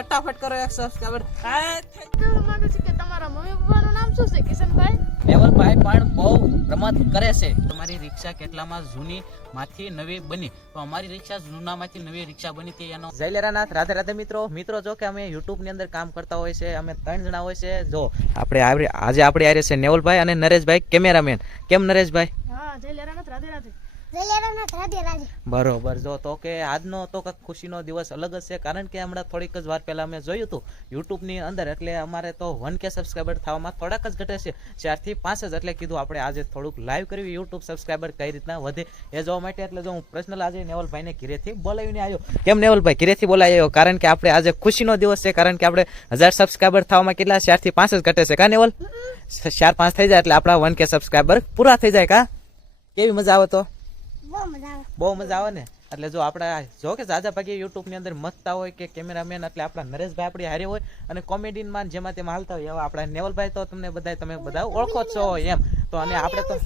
ફટાફટ કરો એક સબસ્ક્રાઈબર તો માંગુ છું કે તમારા મમ્મી પપ્પાનું નામ શું છે કિશનભાઈ? લેવલભાઈ પણ બહુ રમત કરે છે. તમારી રિક્ષા કેટલામાં જૂની માંથી નવી બની? તો અમારી રિક્ષા જૂનામાંથી નવી રિક્ષા બની તે એનો જયલેરાનાથ રાધે રાધે મિત્રો. મિત્રો જો કે અમે યુટ્યુબની અંદર કામ કરતા હોય છે અમે ત્રણ જણા હોય છે. જો આપણે આજે આપણે આરે છે નેવલભાઈ અને નરેશભાઈ કેમેરામેન. કેમ નરેશભાઈ? હા જયલેરાનાથ રાધે રાધે. બરોબર. જો તો કે આજનો તો કંઈક ખુશીનો દિવસ અલગ જ છે. કારણ કે હમણાં થોડીક જ વાર પહેલાં અમે જોયું હતું યુટ્યુબની અંદર, એટલે અમારે તો વન કે સબસ્ક્રાઈબર થવામાં થોડાક જ ઘટે છે. ચારથી પાંચ જ, એટલે કીધું આપણે આજે થોડુંક લાઈવ કર્યું યુટ્યુબ સબસ્ક્રાઈબર કઈ રીતના વધે એ જોવા માટે, એટલે જો હું પર્સનલ આજે નેવલભાઈને ઘીરેથી બોલાવીને આવ્યો. કેમ નેવલભાઈ, ઘીરેથી બોલાવી આવ્યો? કારણ કે આપણે આજે ખુશીનો દિવસ છે. કારણ કે આપણે હજાર સબસ્ક્રાઈબર થવામાં કેટલા? ચારથી પાંચ જ ઘટે છે. કા નેવલ? ચાર પાંચ થઈ જાય, એટલે આપણા વન કે સબસ્ક્રાઈબર પૂરા થઈ જાય કા? કેવી મજા આવે તો? બહુ મજા આવે. બહુ મજા આવે ને? એટલે જો આપણા જો કે જાજા ભાગે યુટ્યુબની અંદર મથતા હોય કે કેમેરામેન એટલે આપણા નરેશભાઈ આપણી હારે હોય અને કોમેડીમાં જેમાં તેમાં હાલતા હોય એવા આપણા નેવલભાઈ તો તમને બધા તમે બધા ઓળખો છો એમ. તો અને આપણે તો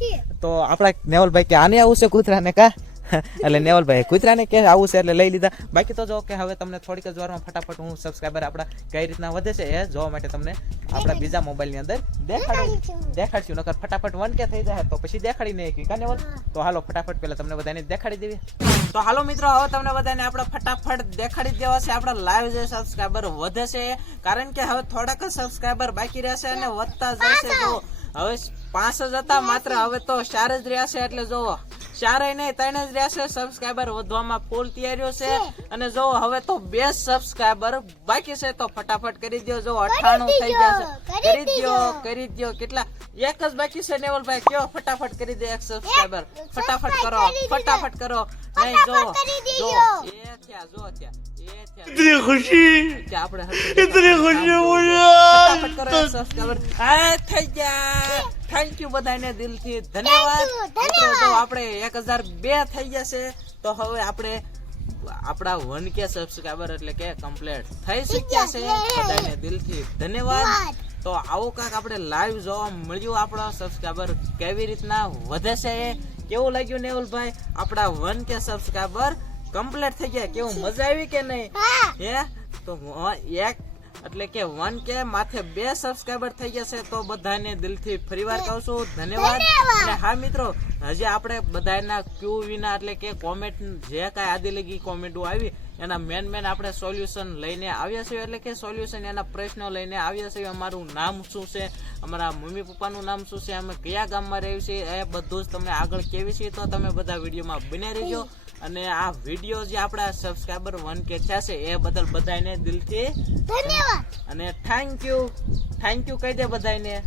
તો આપણા નેવલભાઈ કે આને આવું છે કૂતરાને કા? એટલે નેવલભાઈ કૂતરાને કે આવું છે એટલે લઈ લીધા. બાકી તો જો કે હવે તમને થોડીક જ વારમાં ફટાફટ હું સબસ્ક્રાઈબર આપણા કઈ રીતના વધે છે એ જોવા માટે તમને આપણા બીજા મોબાઈલની અંદર દેખાડું દેખાડશું નકર ફટાફટ વન કે થઈ જાય તો પછી દેખાડી નહીં કા નેવલ? તો હાલો ફટાફટ પહેલા તમને બધાને દેખાડી દેવી. તો હાલો મિત્રો હવે તમને બધાને આપણે ફટાફટ દેખાડી દેવા છે. આપણા લાઈવ જે સબસ્ક્રાઈબર વધે છે કારણ કે હવે થોડાક જ સબસ્ક્રાઈબર બાકી રહેશે અને વધતા જશે. જો હવે પાંચ જ હતા માત્ર હવે તો ચાર જ રહ્યા છે. એટલે જો ચારે નહીં ત્રણ જ રહેશે સબસ્ક્રાઈબર વધવામાં ફૂલ તૈયારીઓ છે. અને જો હવે તો બે સબસ્ક્રાઈબર બાકી છે તો ફટાફટ કરી દો જો અઠાણું થઈ ગયા છે. કરી દો કરી દો કેટલા? એક જ બાકી છે નેવલભાઈ. કયો? ફટાફટ કરી દે એક સબસ્ક્રાઈબર ફટાફટ કરો. ફટાફટ કરો. નહીં જો. જો. એ થયા જો થયા. इतनी खुशी કે આપણે હરખું इतनी खुशी मुझे ફટાફટ કરો એક સબસ્ક્રાઈબર આ થઈ ગયા થેન્ક યુ બધાને દિલથી ધન્યવાદ મિત્રો જો આપણે એક હજાર બે થઈ ગયા છે તો હવે આપણે આપણા વન કે સબસ્ક્રાઈબર એટલે કે કમ્પ્લીટ થઈ શક્યા છે બધાને દિલથી ધન્યવાદ તો આવું કાંક આપણે લાઈવ જોવા મળ્યું આપણો સબસ્ક્રાઈબર કેવી રીતના વધે છે એ કેવું લાગ્યું નેવલભાઈ આપણા વન કે સબસ્ક્રાઈબર કમ્પ્લીટ થઈ ગયા કેવું મજા આવી કે નહીં? હે. તો એક એટલે કે વન કે માથે બે સબસ્ક્રાઈબર થઈ છે તો બધાને દિલથી ફરીવાર કહું છું. ધન્યવાદ. અને હા મિત્રો હજી આપણે બધાના ક્યુ વિના એટલે કે કોમેન્ટ જે કાંઈ આદિલગી કોમેન્ટો આવી એના મેન મેન આપણે સોલ્યુશન લઈને આવ્યા છીએ. એટલે કે સોલ્યુશન એના પ્રશ્નો લઈને આવ્યા છીએ. અમારું નામ શું છે? અમારા મમ્મી પપ્પાનું નામ શું છે? અમે કયા ગામમાં રહીએ છીએ એ બધું જ તમે આગળ કેવી છે? તો તમે બધા વિડીયોમાં બન્યા રહેજો. અને આ વીડિયો જે આપણા સબસ્ક્રાઈબર વન કે છે એ બદલ બધાને દિલથી ધન્યવાદ. અને થેન્ક યુ થેન્ક યુ કહી દે બધાને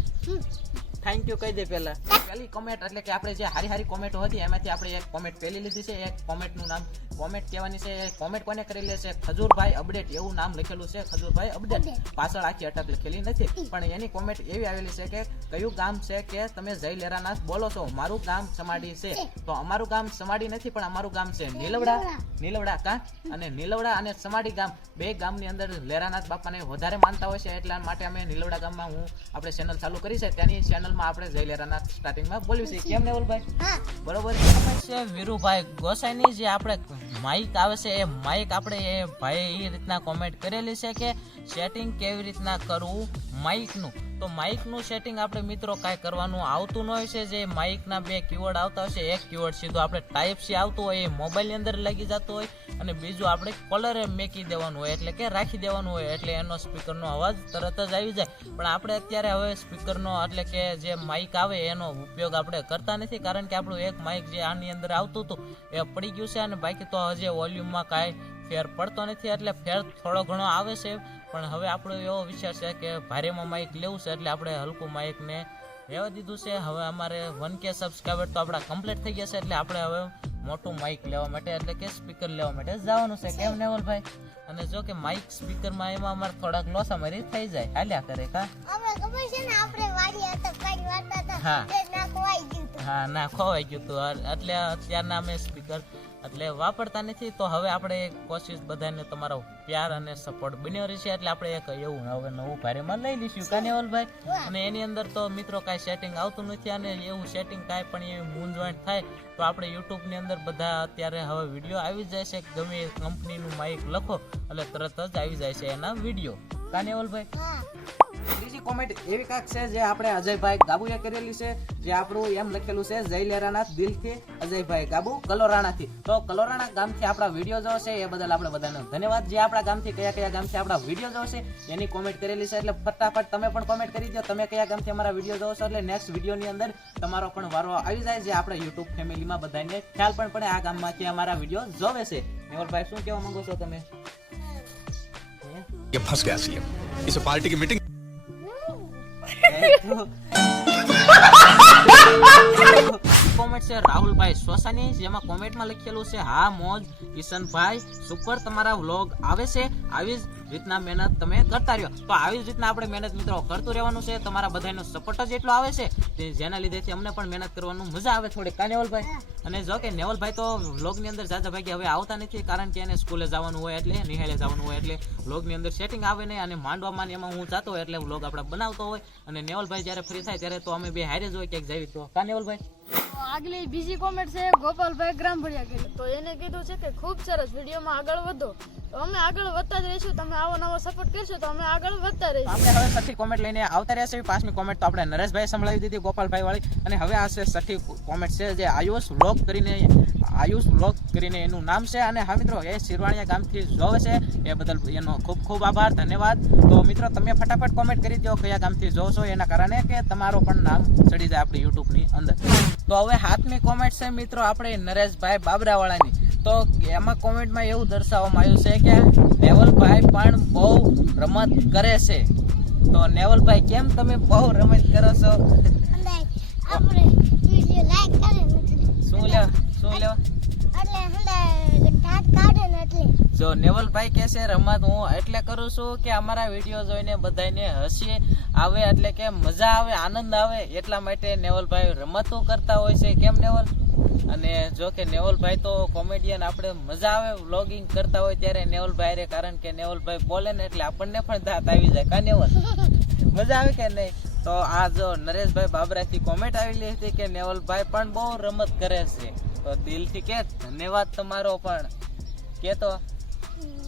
થેન્ક યુ કહી દે પહેલા. પહેલી કોમેન્ટ એટલે કે આપણે જે હારી હારી કોમેન્ટો હતી એમાંથી આપણે એક કોમેન્ટ પહેલી લીધી છે. એક કોમેન્ટનું નામ કોમેન્ટ કહેવાની છે. કોમેન્ટ કોને કરેલી છે? ખજૂરભાઈ અપડેટ એવું નામ લખેલું છે. ખજૂરભાઈ અપડેટ. પાછળ આખી અટક લખેલી નથી. પણ એની કોમેન્ટ એવી આવેલી છે કે કયું ગામ છે કે તમે જય લેરાનાથ બોલો છો? મારું ગામ સમાડી છે. તો અમારું ગામ સમાડી નથી પણ અમારું ગામ છે નીલવડા. નીલવડા. કા? અને નીલવડા અને સમાડી ગામ બે ગામની અંદર લેરાનાથ બાપાને વધારે માનતા હોય છે. એટલા માટે અમે નીલવડા ગામમાં હું આપણે ચેનલ ચાલુ કરી છે. તેની ચેનલમાં આપણે જયલેરાના સ્ટાર્ટિંગમાં બોલ્યું છે કેમ નેવલભાઈ હા. બરોબર છે? વીરુભાઈ ગોસાઈની જે આપણે માઇક આવે છે એ માઇક આપણે એ ભાઈ એ રીતના કોમેન્ટ કરેલી છે કે સેટિંગ કેવી રીતના કરવું માઇકનું તો માઇકનું સેટિંગ આપણે મિત્રો કાંઈ કરવાનું આવતું ન હોય છે. જે માઇકના બે કીવર્ડ આવતા હોય છે એક કીવર્ડ સીધું આપણે ટાઈપ સી આવતું હોય, એ મોબાઈલની અંદર લાગી જતો હોય અને બીજું આપણે કલરે મેકી દેવાનું હોય, એટલે કે રાખી દેવાનું હોય, એટલે એનો સ્પીકરનો અવાજ તરત જ આવી જાય. પણ આપણે અત્યારે હવે સ્પીકરનો એટલે કે જે માઇક આવે, એનો ઉપયોગ આપણે કરતા નથી, કારણ કે આપણું એક માઇક જે આની અંદર આવતું હતું, એ પડી ગયું છે અને બાકી તો હજી વોલ્યુમમાં કાંઈ ફેર પડતો નથી એટલે ફેર થોડો ઘણો આવે છે. પણ હવે આપણો એવો વિચાર છે કે ભારેમાં માઇક લેવું છે એટલે આપણે હલકું માઇકને રહેવા દીધું છે. હવે અમારે વન કે સબસ્ક્રાઈબર તો આપણા કમ્પ્લીટ થઈ ગયા છે એટલે આપણે હવે મોટું માઇક લેવા માટે એટલે કે સ્પીકર લેવા માટે જવાનું છે. કેમ નેવલભાઈ અને જો કે માઇક સ્પીકરમાં એમાં અમારે થોડાક લોસ અમારી થઈ જાય. હાલ્યા કરે કા? હા. હા ના ખોવાઈ ગયું હતું. એટલે અત્યારના અમે સ્પીકર એટલે વાપરતા નથી, તો હવે આપણે કોશિશ બધાને તમારો પ્યાર અને સપોર્ટ બન્યો રહેશે. એટલે આપણે એક એવું હવે નવું ભારેમાં લઈ લઈશું. કાનેવલભાઈ અને એની અંદર તો મિત્રો કાંઈ સેટિંગ આવતું નથી અને એવું સેટિંગ કાંઈ પણ એવી મૂંઝવણ થાય, તો આપણે યુટ્યુબની અંદર બધા અત્યારે હવે વીડિયો આવી જાય છે. ગમે એ કંપનીનું માઇક લખો, એટલે તરત જ આવી જાય છે એના વીડિયો. કાનેવલભાઈ ત્રીજી કોમેન્ટ એવી કાંક છે જે આપણે અજયભાઈ ગાબુએ કરેલી છે જે આપણું એમ લખેલું છે જય લેરાના દિલથી અજયભાઈ ગાબુ કલોરાણાથી તો કલોરાણા ગામથી આપણા વિડીયો જો છે એ બદલ આપણે બધાને ધન્યવાદ જે આપણા ગામથી કયા કયા ગામથી આપણા વિડીયો જો છે એની કોમેન્ટ કરેલી છે એટલે ફટાફટ તમે પણ કોમેન્ટ કરી દો તમે કયા ગામથી અમારા વિડીયો જોવો છો એટલે નેક્સ્ટ વિડીયોની અંદર તમારો પણ વારો આવી જાય જે આપણે યુટ્યુબ ફેમિલીમાં બધાને ખ્યાલ પણ પડે આ ગામમાંથી અમારા વિડીયો જોવે છે મેવલભાઈ શું કહેવા માંગો છો તમે ये फंस गया सीएम इसे पार्टी की मीटिंग કોમેન્ટ છે રાહુલભાઈ સોસાની જેમાં કોમેન્ટમાં લખેલું છે, હા, મોજ, કિશનભાઈ સુપર તમારા વ્લોગ આવે છે. આવી જ રીતના મહેનત તમે કરતા રહ્યો. તો આવી જ રીતના આપણે મહેનત મિત્રો કરતું રહેવાનું છે. તમારા બધાનો સપોર્ટ જ એટલો આવે છે જેના લીધેથી અમને પણ મહેનત કરવાનું મજા આવે થોડી કા નેવલભાઈ? અને જો કે નેવલભાઈ તો વ્લોગની અંદર જાજા ભાગે હવે આવતા નથી કારણ કે એને સ્કૂલે જવાનું હોય એટલે, નિહાળે જવાનું હોય એટલે વ્લોગની અંદર સેટિંગ આવે નહીં અને માંડવામાં એમાં હું જાતો હોય એટલે વ્લોગ આપણે બનાવતો હોય. અને નેવલભાઈ જ્યારે ફ્રી થાય ત્યારે તો અમે બે હારે જ હોય ક્યાંક જઈએ તો કા નેવલભાઈ? આગલી બીજી કોમેન્ટ છે, ગોપાલભાઈ ગ્રામભળિયા કરી તો એને કીધું છે કે ખૂબ સરસ વિડીયોમાં આગળ વધો. તો અમે આગળ વધતા જ રહીશું, તમે આવો નવો સપોર્ટ કરશો તો અમે આગળ વધતા રહીશું. આપણે હવે છઠ્ઠી કોમેન્ટ લઈને આવતા રહ્યા છે પાંચમી કોમેન્ટ તો આપણે નરેશભાઈ સંભળાવી દીધી ગોપાલભાઈ વાળી. અને હવે આ છે છઠ્ઠી કોમેન્ટ છે જે આયુષ વ્લોગ કરીને આયુષ બ્લોગ કરીને એનું નામ છે. અને હા મિત્રો એ શિરવાણિયા ગામથી જોવે છે. એ બદલ એનો ખૂબ ખૂબ આભાર ધન્યવાદ. તો મિત્રો તમે ફટાફટ કોમેન્ટ કરી દો કયા ગામથી જોવો છો એના કારણે કે તમારો પણ નામ ચડી જાય આપણી યુટ્યુબની અંદર. તો હવે હાથની કોમેન્ટ છે મિત્રો આપણે નરેશભાઈ બાબરાવાળાની. તો એમાં કોમેન્ટમાં એવું દર્શાવવામાં આવ્યું છે કે નેવલભાઈ પણ બહુ રમત કરે છે. તો નેવલભાઈ કેમ તમે બહુ રમત કરો છો? શું લેવા શું લેવા? જો નેવલભાઈ કહે છે રમત હું એટલે કરું છું કે અમારા વીડિયો જોઈને બધાને હસી આવે એટલે કે મજા આવે આનંદ આવે એટલા માટે નેવલભાઈ રમતો કરતા હોય છે. કેમ નેવલ? અને જો કે નેવલભાઈ તો કોમેડિયન આપણે મજા આવે વ્લોગિંગ કરતા હોય ત્યારે નેવલભાઈ રે કારણ કે નેવલભાઈ બોલે ને એટલે આપણને પણ ધાત આવી જાય. કા નેવલ? મજા આવે કે નહીં? તો આ જો નરેશભાઈ બાબરાથી કોમેન્ટ આવેલી હતી કે નેવલભાઈ પણ બહુ રમત કરે છે. તો દિલથી કે ધન્યવાદ તમારો પણ. કે તો?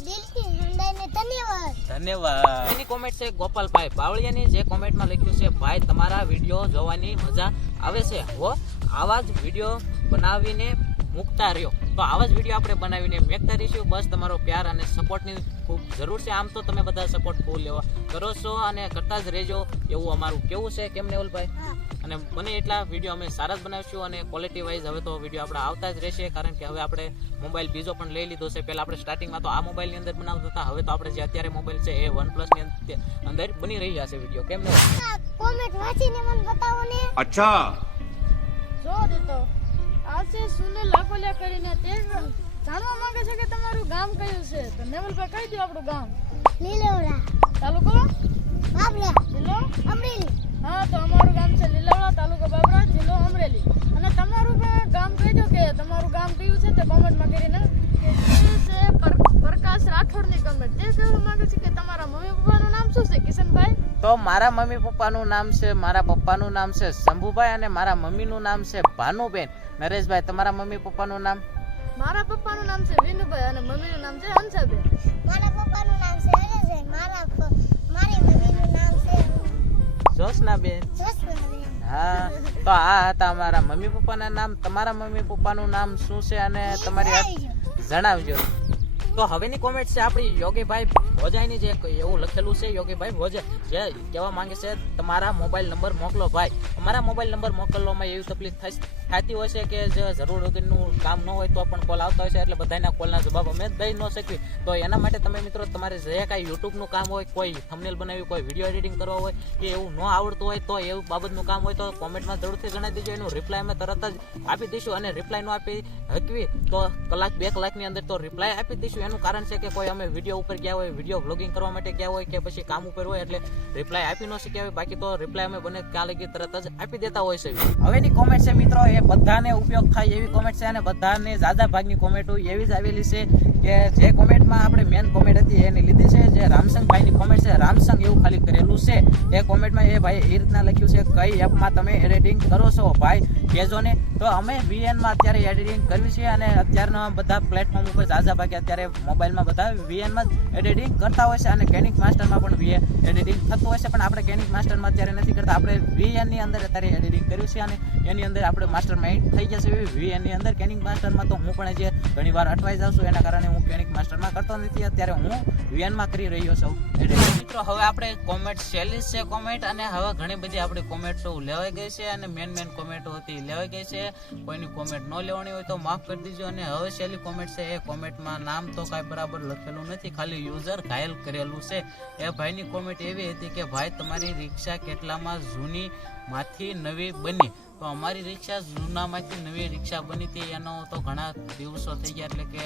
દિલથી હંડાઈને ધન્યવાદ. ધન્યવાદ. એની કોમેન્ટ છે ગોપાલભાઈ બાવળિયાની. જે કોમેન્ટમાં લખ્યું છે ભાઈ તમારા વીડિયો જોવાની મજા આવે છે. હો આવા જ વીડિયો બનાવીને મૂકતા રહ્યો. તો આવા જ વીડિયો આપણે બનાવીને મેકતા રહીશું. બસ તમારો પ્યાર અને સપોર્ટની ખૂબ જરૂર છે. આમ તો તમે બધા સપોર્ટ ફૂલ લેવા કરો છો અને કરતા જ રહેજો એવું અમારું કેવું છે. કેમ નેવલભાઈ અને બને એટલા વીડિયો અમે સારા જ બનાવીશું અને ક્વોલિટી વાઇઝ હવે તો વીડિયો આપણે આવતા જ રહેશે કારણ કે હવે આપણે મોબાઈલ બીજો પણ લઈ લીધો છે. પહેલાં આપણે સ્ટાર્ટિંગમાં તો આ મોબાઈલની અંદર બનાવતા હતા હવે તો આપણે જે અત્યારે મોબાઈલ છે એ વન પ્લસની અંદર બની રહી જશે વીડિયો કેમ ને? કોમેન્ટ વાંચીને મને બતાવો ને. અચ્છા. જો દોસ્તો આવશે સુને લાખોલા કરીને તે જાણવા માંગે છે કે તમારું ગામ કયું છે? તો નેવલભાઈ કહી દો આપણું ગામ. લીલોડા. તાલુકો? બાબલા. જિલ્લો અમરેલી. હા તો કે તમારું ગામ કયું છે તે કોમેન્ટમાં કરીને કે તે છે પર- પ્રકાશ રાઠોડની કમેન્ટ તે કહેવા માંગે છે કે તમારા મમ્મી પપ્પાનું નામ શું છે કિશનભાઈ? તો મારા મમ્મી પપ્પાનું નામ છે મારા પપ્પાનું નામ છે શંભુભાઈ અને મારા મમ્મીનું નામ છે ભાનુબેન. નરેશભાઈ તમારા મમ્મી પપ્પાનું નામ? મારા પપ્પાનું નામ છે વિનુભાઈ અને તો આ હતા અમારા મમ્મી પપ્પાના નામ તમારા મમ્મી પપ્પાનું નામ શું છે અને તમારી જણાવજો. તો હવેની કોમેન્ટ છે આપણી યોગીભાઈ ભોજાઈની જે એવું લખેલું છે, યોગીભાઈ ભોજા, જે કહેવા માંગે છે, તમારા મોબાઈલ નંબર મોકલો ભાઈ. અમારા મોબાઈલ નંબર મોકલવામાં એવી તકલીફ થતી હોય છે કે જે જરૂર વગરનું કામ ન હોય તો પણ કોલ આવતા હોય છે, એટલે બધાના કોલના જવાબ અમે દઈ ન શકીએ. તો એના માટે તમે મિત્રો, તમારે જે કાંઈ યુટ્યુબનું કામ હોય, કોઈ થંબનેલ બનાવી કોઈ વીડિયો એડિટિંગ કરવા હોય, કે એવું ન આવડતું હોય તો એવું બાબતનું કામ હોય તો કોમેન્ટમાં જરૂરથી જણાવી દેજો, એનું રિપ્લાય અમે તરત જ આપી દઈશું અને રિપ્લાય ન આપી શકવી તો કલાક, બે કલાકની અંદર તો રિપ્લાય આપી દઈશું. એનું કારણ છે કે કોઈ અમે વીડિયો ઉપર ગયા હોય વીડિયો વ્લોગિંગ કરવા માટે ગયા હોય કે પછી કામ ઉપર હોય એટલે રિપ્લાય આપી ન શક્યા હોય. બાકી તો રિપ્લાય અમે બને કાલે કે તરત જ આપી દેતા હોય છે. હવેની કોમેન્ટ છે મિત્રો, એ બધાને ઉપયોગ થાય એવી કોમેન્ટ છે અને બધાને જાદા ભાગની કોમેન્ટો એવી જ આવેલી છે. કે જે કોમેન્ટમાં આપણે મેન કોમેન્ટ હતી એની લીધી છે, જે રામસંગભાઈની કોમેન્ટ છે, રામસંગ એવું ખાલી કરેલું છે. એ કોમેન્ટમાં એ ભાઈ એ રીતના લખ્યું છે, કઈ એપમાં તમે એડિટિંગ કરો છો ભાઈ? કહેજો ને તો અમે વીએનમાં અત્યારે એડિટિંગ કરવી છે અને અત્યારના બધા પ્લેટફોર્મ ઉપર ઝાઝા ભાગે અત્યારે મોબાઈલમાં બધા વીએનમાં જ એડિટિંગ કરતા હોય છે અને કેનિક માસ્ટરમાં પણ વીએ એડિટિંગ થતું હોય છે. પણ આપણે કેનિક માસ્ટરમાં અત્યારે નથી કરતા. આપણે વીએનની અંદર અત્યારે એડિટિંગ કર્યું છે અને એની અંદર આપણે માસ્ટર માઇન્ડ થઈ જશે વીએનની અંદર કેનિક માસ્ટરમાં તો હું પણ જે ઘણી વાર અટવાઈ જાઉં છું. એના કારણે હું કેનિક માસ્ટરમાં કરતો નથી, અત્યારે હું વીએનમાં કરી રહ્યો છું. એટલે મિત્રો, હવે આપણે કોમેન્ટ સેલી છે કોમેન્ટ અને હવે ઘણી બધી આપણી કોમેન્ટો લેવાઈ ગઈ છે, અને મેન મેન કોમેન્ટો હતી લેવાઈ ગઈ છે. કોઈની કોમેન્ટ ન લેવાની હોય તો માફ કરી દીજો, અને હવે છેલ્લી કોમેન્ટ છે, એ કોમેન્ટમાં નામ તો કાંઈ બરાબર લખેલું નથી, ખાલી યુઝર ઘાયલ કરેલું છે. એ ભાઈની કોમેન્ટ એવી હતી કે, ભાઈ, તમારી રિક્ષા કેટલામાં જૂની માંથી નવી બની? તો અમારી રિક્ષા જૂનામાંથી નવી રિક્ષા બની હતી. એનો તો ઘણા દિવસો થઈ ગયા, એટલે કે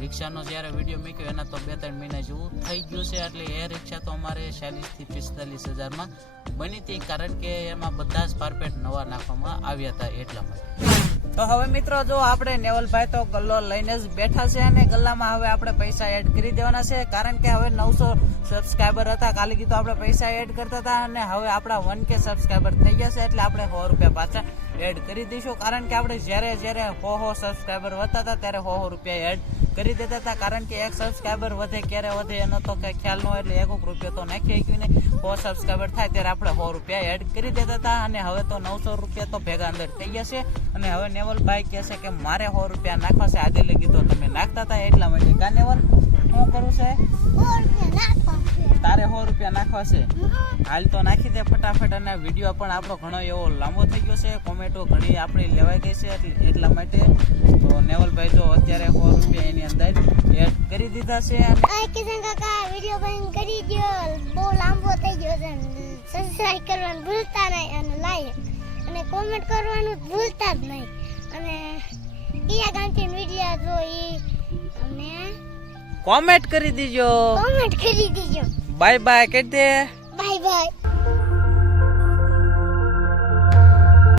રિક્ષાનો જ્યારે વીડિયો મૂક્યો, એના તો બે ત્રણ મહિના જેવું થઈ ગયું છે. એટલે એ રિક્ષા તો અમારે ચાલીસથી પિસ્તાલીસ હજારમાં બની હતી, કારણ કે એમાં બધા જ પારપેટ નવા નાખવામાં આવ્યા હતા એટલા માટે. તો હવે મિત્રો જો આપણે નેવલભાઈ તો ગલ્લો લઈને જ બેઠા છે અને ગલ્લામાં હવે આપણે પૈસા એડ કરી દેવાના છે. કારણ કે હવે નવસો સબસ્ક્રાઈબર હતા. કાલે કીધું આપણે પૈસા એડ કરતા હતા અને હવે આપણા વન કે સબસ્ક્રાઈબર થઈ ગયા છે એટલે આપણે સો રૂપિયા પાછા એડ કરી દઈશું. કારણ કે આપણે જ્યારે જ્યારે હો હો સબસ્ક્રાઈબર વધતા હતા ત્યારે હો હો રૂપિયા એડ કરી દેતા હતા. કારણ કે એક સબસ્ક્રાઈબર વધે, ક્યારે વધે, એનો તો કઈ ખ્યાલ ન એટલે એક રૂપિયો તો નાખી શક્યું ને સો સબસ્ક્રાઈબર થાય ત્યારે આપણે સો રૂપિયા એડ કરી દેતા હતા અને હવે તો નવસો રૂપિયા તો ભેગા અંદર થઈ જશે અને હવે નેવલભાઈ કહે છે કે મારે સો રૂપિયા નાખવા છે. આજે લગી તો તમે નાખતા હતા એટલા માટે. કા નેવલ? શું કરું છે. તારે સો રૂપિયા નાખવા છે. હાલ તો નાખી દે ફટાફટ અને વીડિયો પણ આપણો ઘણો એવો લાંબો થઈ ગયો છે. કોમેન્ટો ઘણી આપણી લેવાઈ ગઈ છે એટલા માટે. તો નેવલભાઈ જો અત્યારે સો રૂપિયા એની અંદર એડ કરી દીધા છે કિશન કાકા વીડિયો બંધ કરી દો બહુ લાંબો થઈ ગયો છે સબસ્ક્રાઇબ કરવાનું ભૂલતા નહીં અને લાઈક અને કોમેન્ટ કરવાનું ભૂલતા જ નહીં. અને કયા ગામથી વીડિયો જો એ અને કોમેન્ટ કરી દીજો. કોમેન્ટ કરી દીજો. બાય બાય કહી દે. Bye bye.